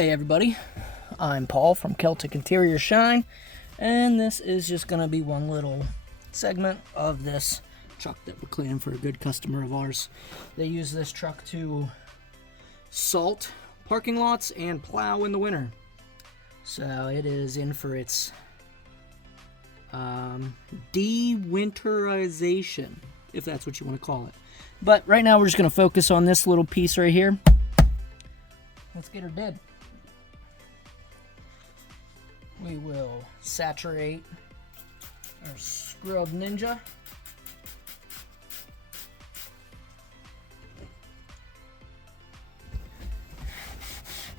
Okay, everybody, I'm Paul from Celtic Interior Shine, and this is just going to be one little segment of this truck that we're cleaning for a good customer of ours. They use this truck to salt parking lots and plow in the winter. So it is in for its de-winterization, if that's what you want to call it. But right now we're just going to focus on this little piece right here. Let's get her did. We will saturate our Scrub Ninja.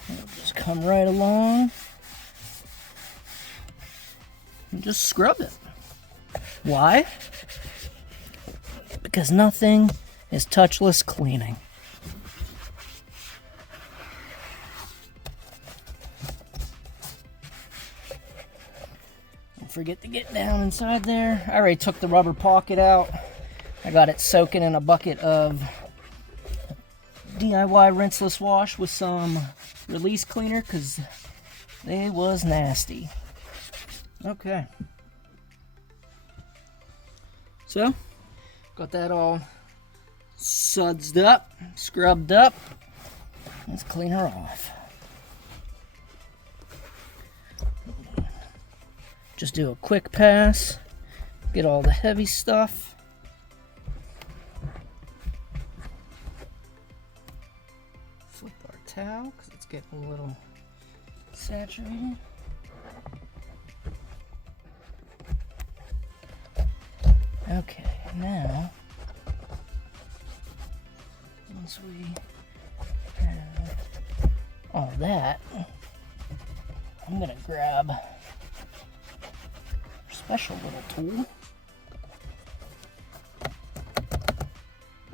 We'll just come right along and just scrub it. Why? Because nothing is touchless cleaning. Don't forget to get down inside there. I already took the rubber pocket out. I got it soaking in a bucket of DIY rinseless wash with some release cleaner because they was nasty. Okay. So, got that all sudsed up, scrubbed up. Let's clean her off. Just do a quick pass, get all the heavy stuff. Flip our towel because it's getting a little saturated. Okay, now, once we have all that, I'm going to grab a special little tool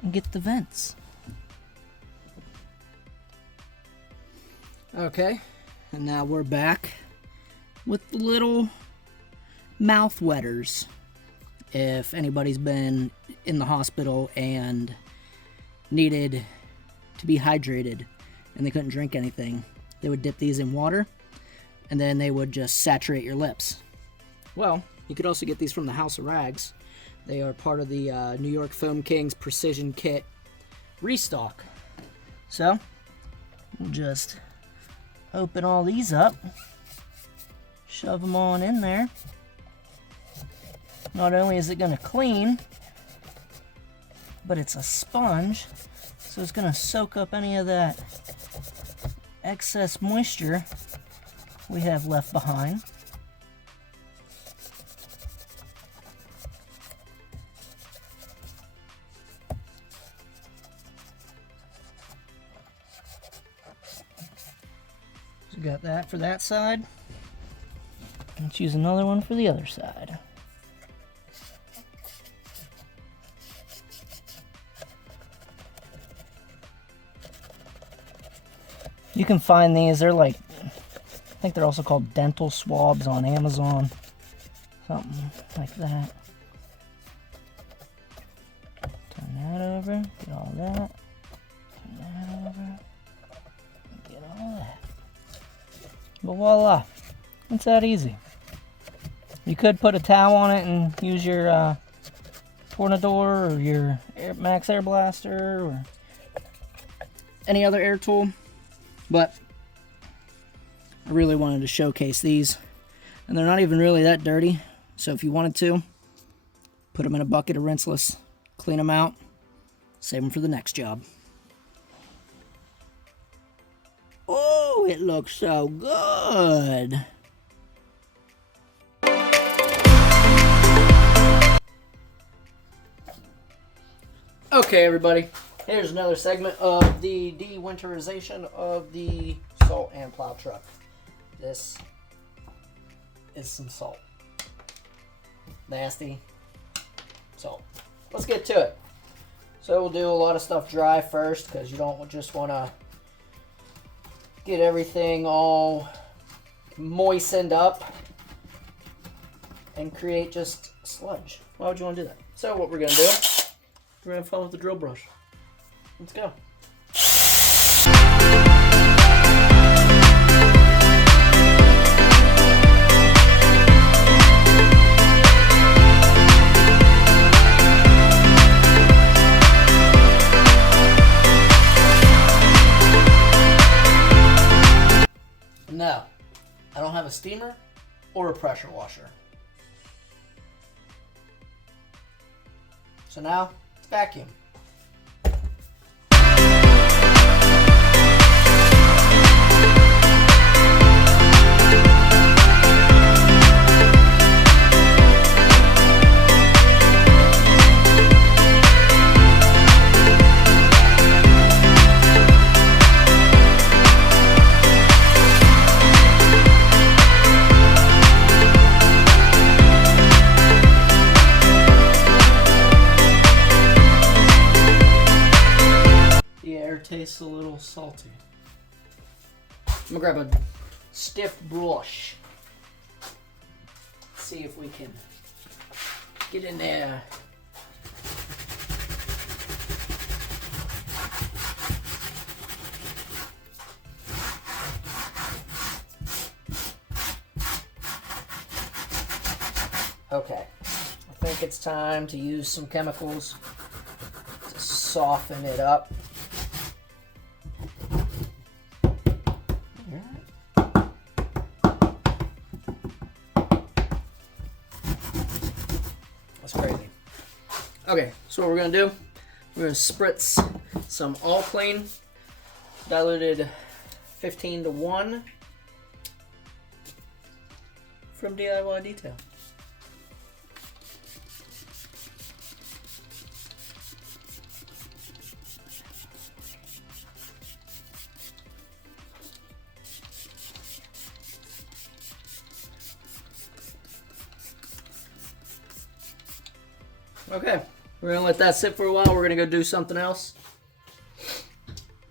and get the vents. Okay, and now we're back with the little mouth wetters. If anybody's been in the hospital and needed to be hydrated and they couldn't drink anything, they would dip these in water and then they would just saturate your lips. Well, you could also get these from the House of Rags. They are part of the New York Foam Kings Precision Kit restock. So, we'll just open all these up, shove them on in there. Not only is it going to clean, but it's a sponge, so it's going to soak up any of that excess moisture we have left behind. So got that for that side. Let's use another one for the other side. You can find these, they're like, I think they're also called dental swabs on Amazon. Something like that. Turn that over, get all that. Turn that over, get all that. But voila, it's that easy. You could put a towel on it and use your Tornador or your Max Air Blaster or any other air tool. But I really wanted to showcase these, and they're not even really that dirty. So if you wanted to, put them in a bucket of rinseless, clean them out, save them for the next job. Oh, it looks so good. Okay, everybody. Here's another segment of the de-winterization of the salt and plow truck. This is some salt. Nasty salt. Let's get to it. So we'll do a lot of stuff dry first because you don't just want to get everything all moistened up and create just sludge. Why would you want to do that? So what we're going to do, we're going to follow the drill brush. Let's go. No, I don't have a steamer or a pressure washer. So now, let's vacuum. Tastes a little salty. I'm gonna grab a stiff brush. See if we can get in there. Okay, I think it's time to use some chemicals to soften it up. That's crazy. Okay, so what we're gonna do, we're gonna spritz some all clean, diluted 15:1 from DIY Detail. Okay, we're gonna let that sit for a while. We're gonna go do something else.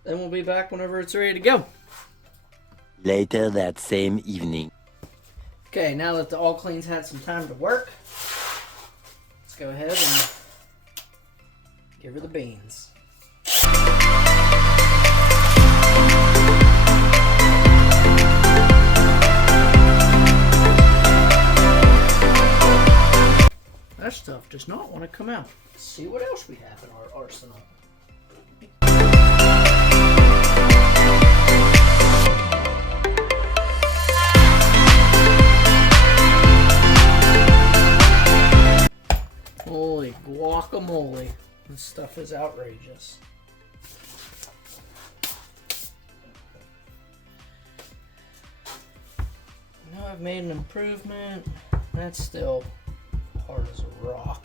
Then we'll be back whenever it's ready to go. Later that same evening. Okay, now that the all clean's had some time to work, let's go ahead and give her the beans. That stuff does not want to come out. Let's see what else we have in our arsenal. Holy guacamole. This stuff is outrageous. Now I've made an improvement. That's still hard as a rock.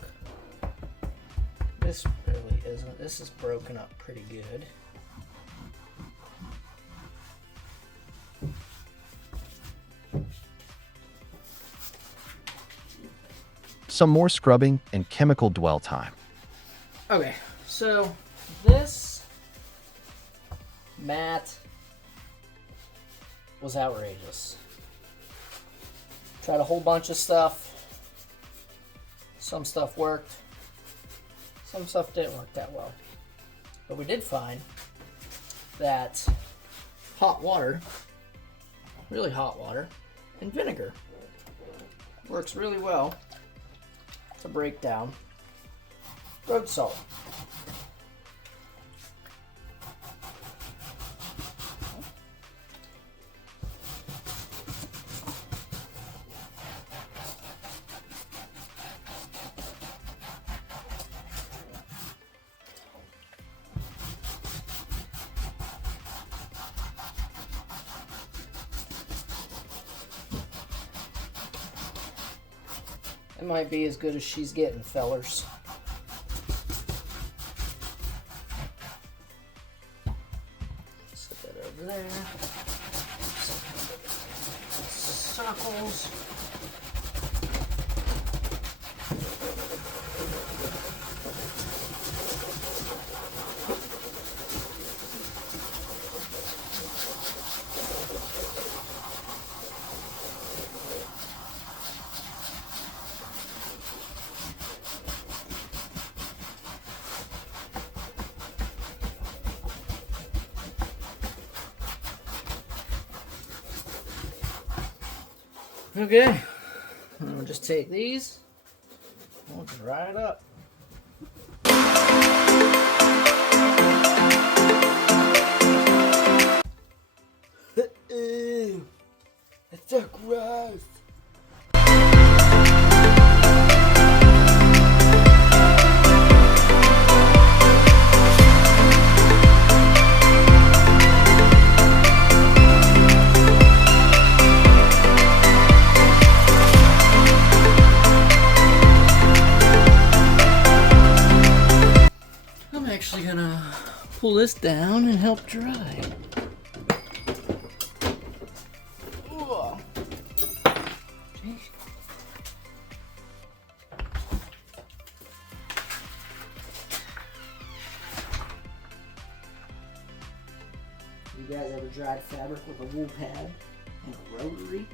This really isn't. This is broken up pretty good. Some more scrubbing and chemical dwell time. Okay, so this mat was outrageous. Tried a whole bunch of stuff. Some stuff worked. Some stuff didn't work that well. But we did find that hot water, really hot water, and vinegar works really well to break down road salt. It might be as good as she's getting, fellers. Set that over there. Circles. Okay, we'll just take these, we'll dry it up. so gross. I'm actually gonna pull this down and help dry. Ooh. Jeez. You guys ever dried fabric with a wool pad and a rotary?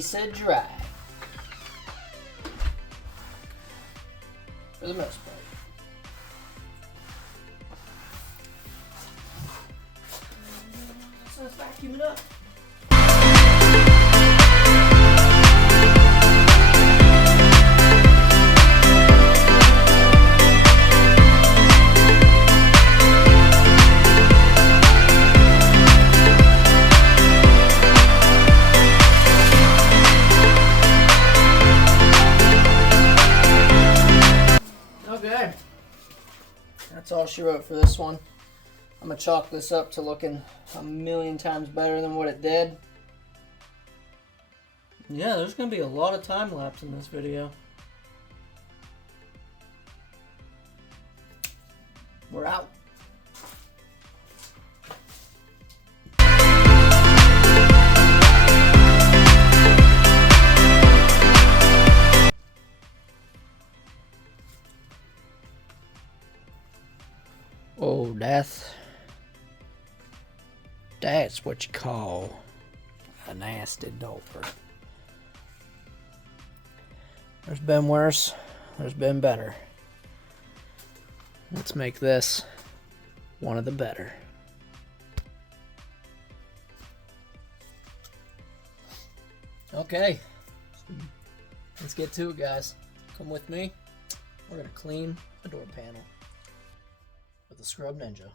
Said dry. For the most part. So let's vacuum it up. Okay, that's all she wrote for this one. I'm gonna chalk this up to looking a million times better than what it did. Yeah, there's gonna be a lot of time lapse in this video. We're out. Oh, that's what you call a nasty doper. There's been worse, there's been better. Let's make this one of the better. Okay, let's get to it, guys. Come with me. We're gonna clean a door panel with the Scrub Ninja.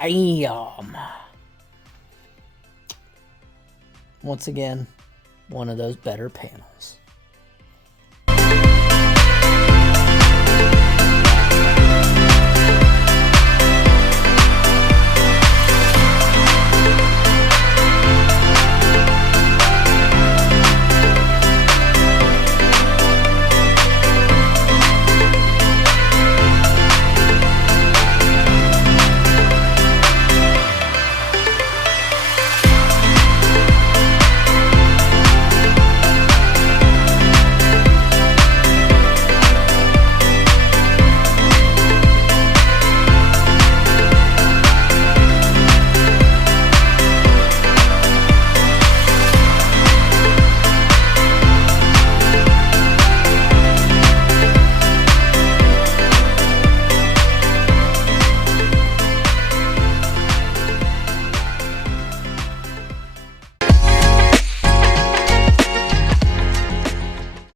Bam! Once again, one of those better panels.